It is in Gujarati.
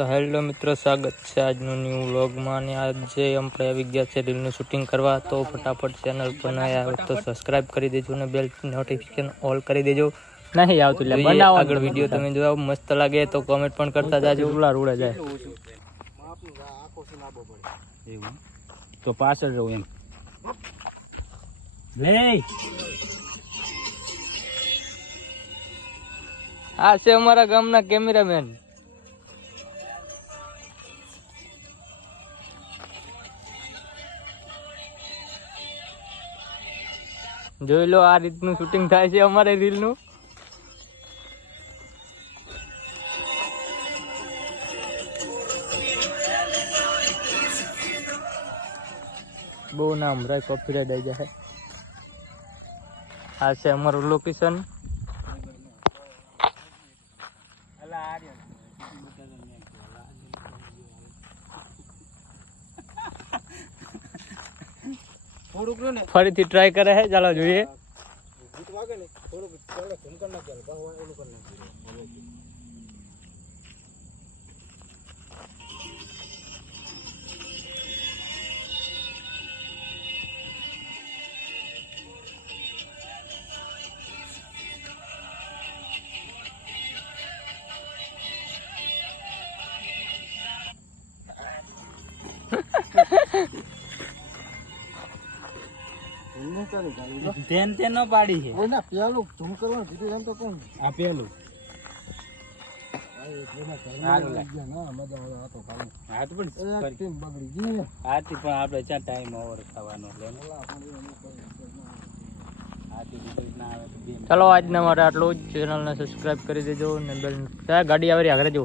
તો હેલો મિત્રો, સ્વાગત છે આજનો ન્યૂ વ્લોગમાં. અને આજે આપણે આવી ગયા છે રીલનું શૂટિંગ કરવા. તો ફટાફટ ચેનલ પર નયા આવે તો સબસ્ક્રાઇબ કરી દેજો અને બેલ નોટિફિકેશન ઓલ કરી દેજો. નહીં આવતું એટલે બનાવો. આગળ વિડીયો તમે જોવા મસ્ત લાગે તો કોમેન્ટ પણ કરતા જાજો. ઉલા રૂડે જાય એવું તો પાછળ રહું એમ લે. આ છે અમારા ગામના કેમેરામેન. જોઈ લો, આ રીતનું શૂટિંગ થાય છે અમારે રીલનું. બહુ નામ રાય કોપીરાઈટ આવી જાય. આ છે અમારું લોકેશન. ફરીથી ટ્રાય કરે છે, ચાલો જોઈએ. તેન તેન નો પાડી છે. ઓના પેલું ઝૂમ કરવાનું કીધું એમ તો કોણ આ પેલું આપડે ચા ટાઈમ ઓવર થવાનો. ચાલો આજના માટે આટલું જ. ચેનલને સબસ્ક્રાઇબ કરી દેજો અને બેલ ગાડી આવે આગળ જો.